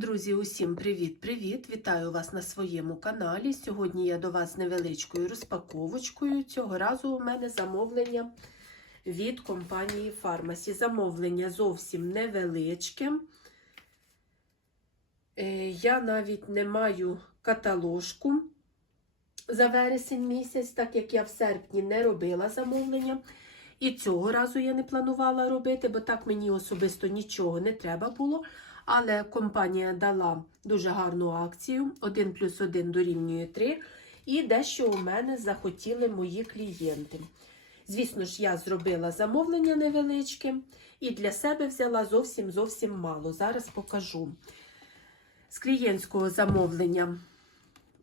Друзі, усім привіт-привіт! Вітаю вас на своєму каналі. Сьогодні я до вас з невеличкою розпаковочкою. Цього разу у мене замовлення від компанії Фармасі. Замовлення зовсім невеличке. Е, Я навіть не маю каталожку за вересень місяць, так як я в серпні не робила замовлення. І цього разу я не планувала робити, бо так мені особисто нічого не треба було. Але компанія дала дуже гарну акцію: 1 плюс 1 дорівнює 3. І дещо у мене захотіли мої клієнти. Звісно ж, я зробила замовлення невеличке і для себе взяла зовсім зовсім мало. Зараз покажу. З клієнтського замовлення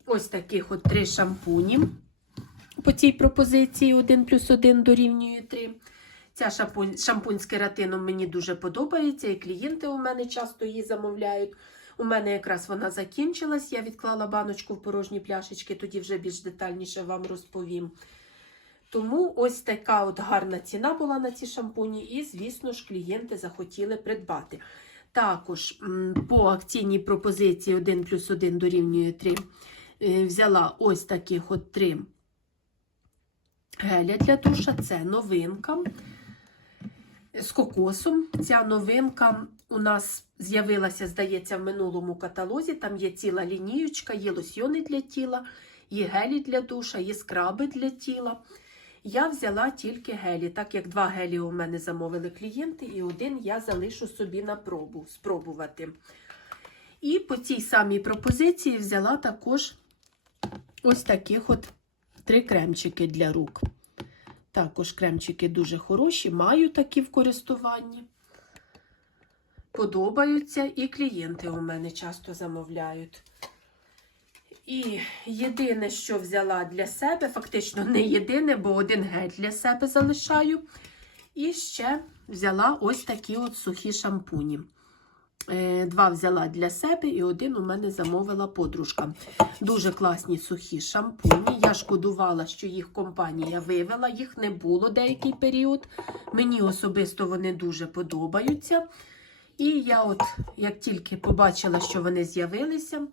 ось таких от три шампуні. По цій пропозиції 1 плюс 1 дорівнює 3. Ця шампунь, шампунь з кератином мені дуже подобається, і клієнти у мене часто її замовляють. У мене якраз вона закінчилась. Я відклала баночку в порожні пляшечки, тоді вже більш детальніше вам розповім. Тому ось така от гарна ціна була на ці шампуні, і, звісно ж, клієнти захотіли придбати. Також по акційній пропозиції 1 плюс 1 дорівнює 3. Взяла ось таких от три геля для душа. Це новинка з кокосом. Ця новинка у нас з'явилася, здається, в минулому каталозі. Там є ціла лініючка, є лосьйони для тіла, є гелі для душа, є скраби для тіла. Я взяла тільки гелі, так як два гелі у мене замовили клієнти, і один я залишу собі на пробу спробувати. І по цій самій пропозиції взяла також ось таких от три кремчики для рук. Також кремчики дуже хороші, маю такі в користуванні. Подобаються і клієнти у мене часто замовляють. І єдине, що взяла для себе, фактично не єдине, бо один гель для себе залишаю. І ще взяла ось такі от сухі шампуні. Два взяла для себе і один у мене замовила подружка. Дуже класні сухі шампуні. Я шкодувала, що їх компанія вивела, їх не було деякий період. Мені особисто вони дуже подобаються. І я, от, як тільки побачила, що вони з'явилися,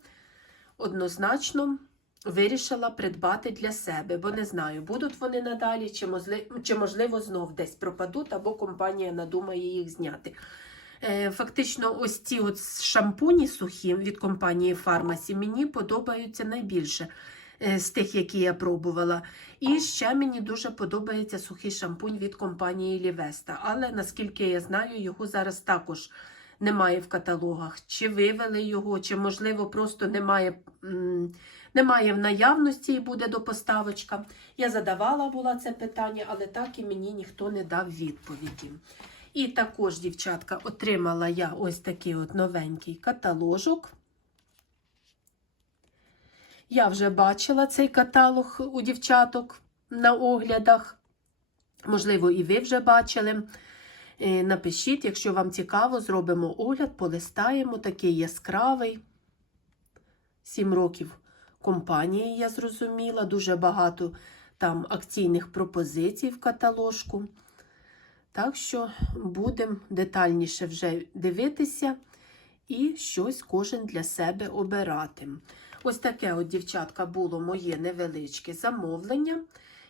однозначно вирішила придбати для себе, бо не знаю, будуть вони надалі, чи можливо, чи, можливо знов десь пропадуть, або компанія надумає їх зняти. Фактично, ось ці от шампуні сухі від компанії Фармасі мені подобаються найбільше з тих, які я пробувала. І ще мені дуже подобається сухий шампунь від компанії Лівеста. Але наскільки я знаю, його зараз також немає в каталогах. Чи вивели його, чи, можливо, просто немає немає в наявності і буде до поставочка. Я задавала була це питання, але так і мені ніхто не дав відповіді. І також, дівчатка, отримала я ось такий от новенький каталожок. Я вже бачила цей каталог у дівчаток на оглядах. Можливо, і ви вже бачили. Напишіть, якщо вам цікаво, зробимо огляд, полистаємо такий яскравий. Сім років компанії, я зрозуміла, дуже багато там акційних пропозицій в каталожку. Так що будемо детальніше вже дивитися і щось кожен для себе обирати. Ось таке, от, дівчатка, було моє невеличке замовлення.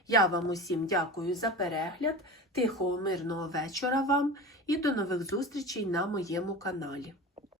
Я вам усім дякую за перегляд, тихого, мирного вечора вам і до нових зустрічей на моєму каналі.